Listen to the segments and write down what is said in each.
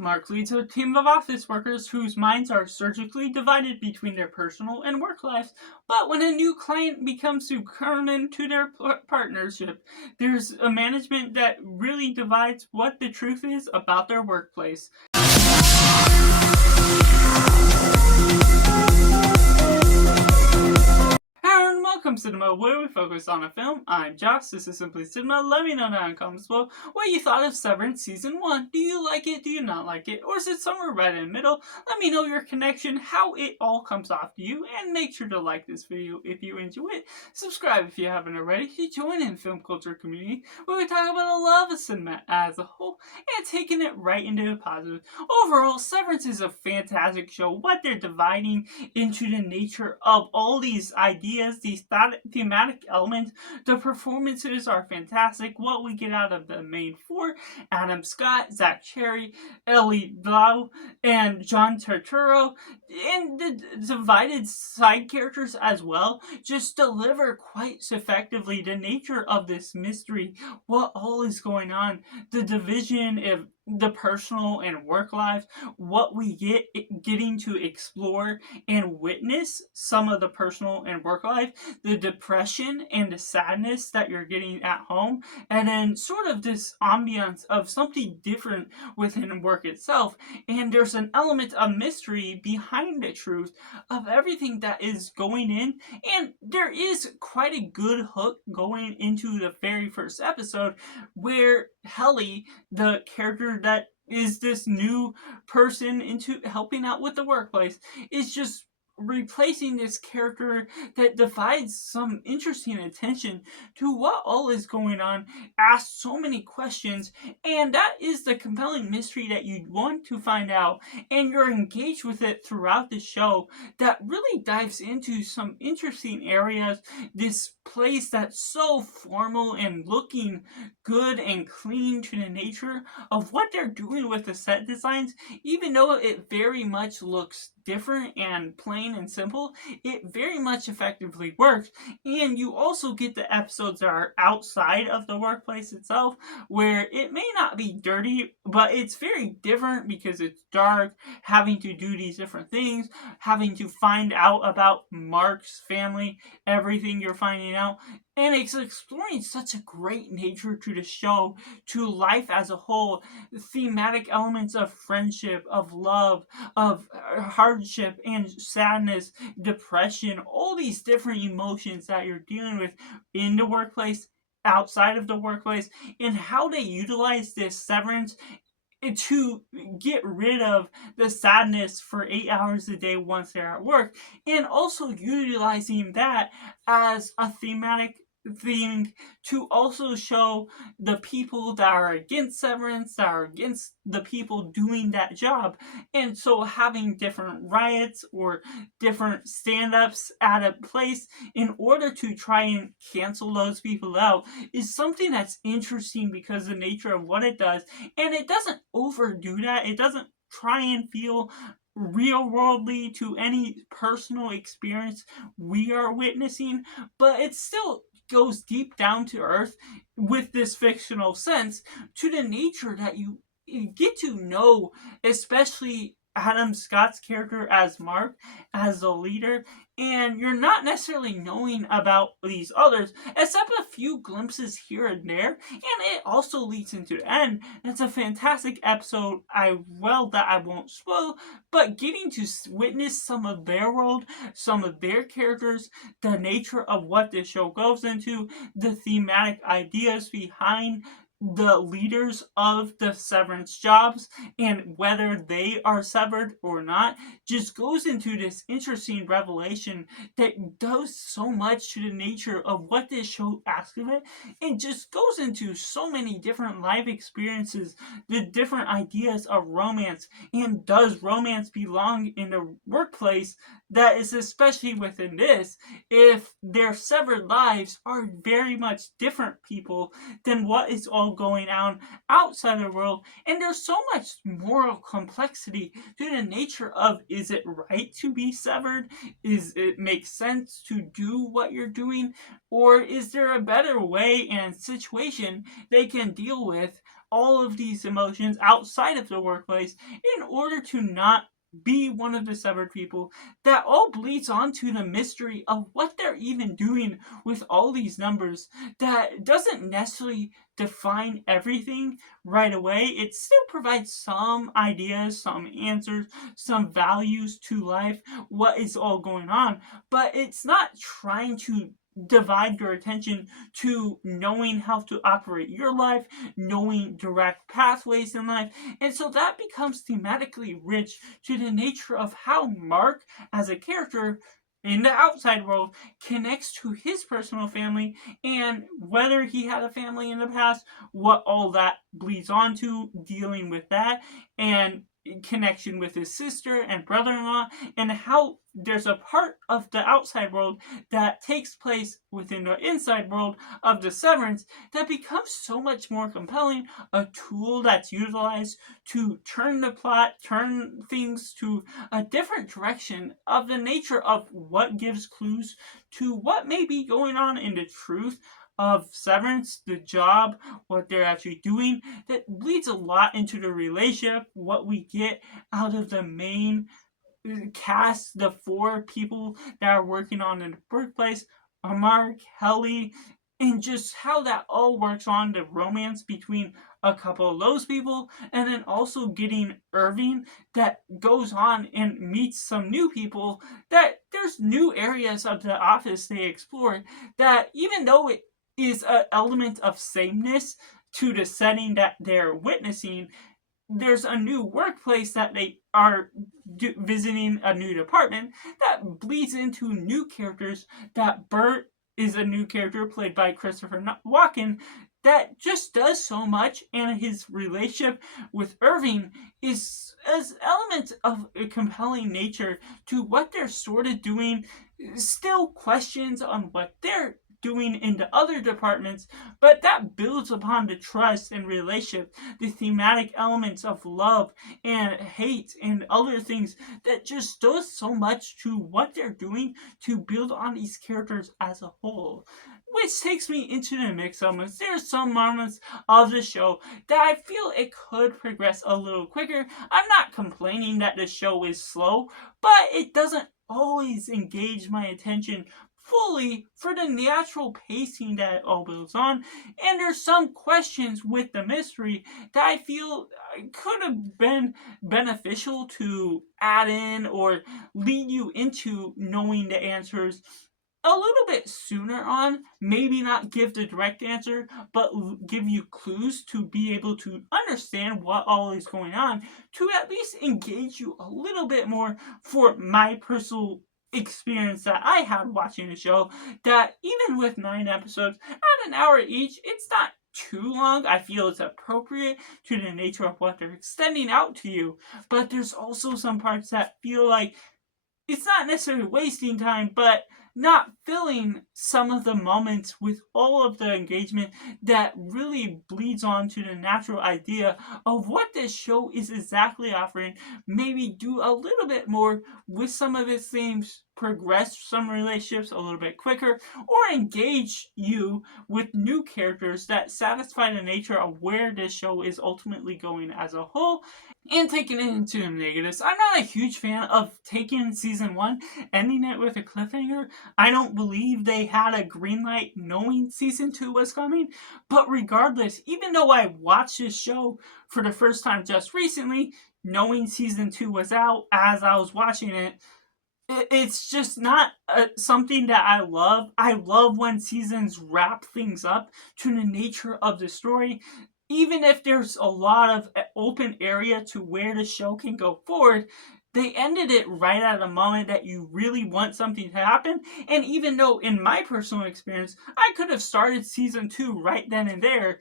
Mark leads a team of office workers whose minds are surgically divided between their personal and work lives. But when a new client becomes determined to their partnership, there's a management that really divides what the truth is about their workplace. And welcome Cinema, where we focus on a film. I'm Josh, this is Simply Cinema. Let me know down in the comments below what you thought of Severance Season 1. Do you like it? Do you not like it? Or is it somewhere right in the middle? Let me know your connection, how it all comes off to you, and make sure to like this video if you enjoy it. Subscribe if you haven't already to join in the film culture community where we talk about the love of cinema as a whole and taking it right into the positive. Overall, Severance is a fantastic show. What they're dividing into the nature of all these ideas, these thematic elements. The performances are fantastic. What we get out of the main four: Adam Scott, Zach Cherry, Ellie Blau, and John Turturro, and the divided side characters as well, just deliver quite effectively the nature of this mystery, what all is going on, the division of the personal and work lives, what we getting to explore and witness some of the personal and work life, the depression and the sadness that you're getting at home, and then sort of this ambiance of something different within work itself. And there's an element of mystery behind the truth of everything that is going in, and there is quite a good hook going into the very first episode where Helly, the character that is this new person into helping out with the workplace, is just replacing this character that divides some interesting attention to what all is going on, asks so many questions, and that is the compelling mystery that you want to find out, and you're engaged with it throughout the show that really dives into some interesting areas. This place that's so formal and looking good and clean to the nature of what they're doing with the set designs, even though it very much looks different and plain and simple, it very much effectively works. And you also get the episodes that are outside of the workplace itself, where it may not be dirty, but it's very different because it's dark, having to do these different things, having to find out about Mark's family, everything you're finding out. And it's exploring such a great nature to the show, to life as a whole, thematic elements of friendship, of love, of hardship and sadness, depression, all these different emotions that you're dealing with in the workplace, outside of the workplace, and how they utilize this severance to get rid of the sadness for 8 hours a day once they're at work, and also utilizing that as a thematic thing to also show the people that are against severance, that are against the people doing that job. And so having different riots or different stand-ups at a place in order to try and cancel those people out is something that's interesting because of the nature of what it does. And it doesn't overdo that. It doesn't try and feel real worldly to any personal experience we are witnessing, but it still goes deep down to earth with this fictional sense to the nature that you get to know, especially Adam Scott's character as Mark, as the leader, and you're not necessarily knowing about these others, except a few glimpses here and there, and it also leads into the end. It's a fantastic episode, that I won't spoil, but getting to witness some of their world, some of their characters, the nature of what this show goes into, the thematic ideas behind the leaders of the severance jobs and whether they are severed or not, just goes into this interesting revelation that does so much to the nature of what this show asks of it, and just goes into so many different life experiences, the different ideas of romance, and does romance belong in the workplace? That is especially within this, if their severed lives are very much different people than what is all going on outside the world, and there's so much moral complexity to the nature of, is it right to be severed? Is it make sense to do what you're doing? Or is there a better way and situation they can deal with all of these emotions outside of the workplace in order to not be one of the severed people, that all bleeds onto the mystery of what they're even doing with all these numbers. That doesn't necessarily define everything right away. It still provides some ideas, some answers, some values to life, what is all going on, but it's not trying to divide your attention to knowing how to operate your life, knowing direct pathways in life. And so that becomes thematically rich to the nature of how Mark, as a character in the outside world, connects to his personal family, and whether he had a family in the past, what all that bleeds onto, dealing with that, and connection with his sister and brother-in-law, and how there's a part of the outside world that takes place within the inside world of the Severance that becomes so much more compelling, a tool that's utilized to turn the plot, turn things to a different direction of the nature of what gives clues to what may be going on in the truth of Severance, the job, what they're actually doing, that bleeds a lot into the relationship, what we get out of the main cast, the four people that are working on in the workplace, Amar, Kelly, and just how that all works on the romance between a couple of those people, and then also getting Irving that goes on and meets some new people, that there's new areas of the office they explore, that even though it is an element of sameness to the setting that they're witnessing, there's a new workplace that they are visiting, a new department that bleeds into new characters. That Bert is a new character played by Christopher Walken that just does so much, and his relationship with Irving is as elements of a compelling nature to what they're sort of doing. Still questions on what they're doing in the other departments, but that builds upon the trust and relationship, the thematic elements of love and hate and other things that just does so much to what they're doing to build on these characters as a whole. Which takes me into the mixed moments. There are some moments of the show that I feel it could progress a little quicker. I'm not complaining that the show is slow, but it doesn't always engage my attention fully for the natural pacing that it all builds on. And there's some questions with the mystery that I feel could have been beneficial to add in or lead you into knowing the answers a little bit sooner on. Maybe not give the direct answer, but give you clues to be able to understand what all is going on, to at least engage you a little bit more. For my personal experience that I had watching the show, that even with 9 episodes at an hour each, it's not too long. I feel it's appropriate to the nature of what they're extending out to you, but there's also some parts that feel like it's not necessarily wasting time, but not filling some of the moments with all of the engagement that really bleeds on to the natural idea of what this show is exactly offering. Maybe do a little bit more with some of its themes, progress some relationships a little bit quicker, or engage you with new characters that satisfy the nature of where this show is ultimately going as a whole. And taking it into the negatives, I'm not a huge fan of taking season 1, ending it with a cliffhanger. I don't believe they had a green light knowing season 2 was coming. But regardless, even though I watched this show for the first time just recently, knowing season 2 was out as I was watching it, it's just not something that I love. I love when seasons wrap things up to the nature of the story. Even if there's a lot of open area to where the show can go forward, they ended it right at a moment that you really want something to happen. And even though, in my personal experience, I could have started season 2 right then and there,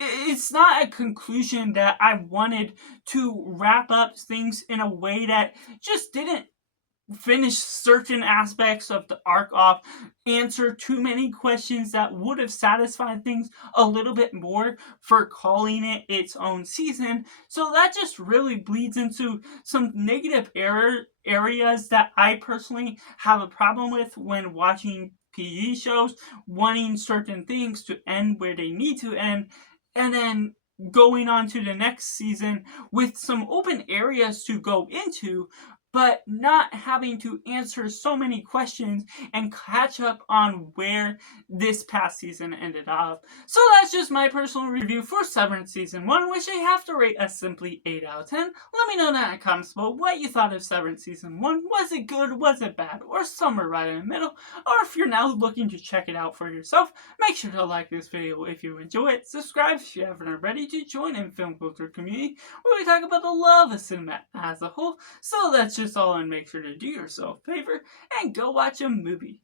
it's not a conclusion that I wanted to wrap up things in a way that just didn't finish certain aspects of the arc off, answer too many questions that would have satisfied things a little bit more for calling it its own season. So that just really bleeds into some negative areas that I personally have a problem with when watching PG shows, wanting certain things to end where they need to end, and then going on to the next season with some open areas to go into, but not having to answer so many questions and catch up on where this past season ended up. So that's just my personal review for Severance Season 1, which I have to rate a simply 8 out of 10. Let me know in the comments below what you thought of Severance Season 1. Was it good, was it bad, or somewhere right in the middle? Or if you're now looking to check it out for yourself, make sure to like this video if you enjoy it, subscribe if you haven't already to join in film culture community where we talk about the love of cinema as a whole. So that's just all, and make sure to do yourself a favor and go watch a movie.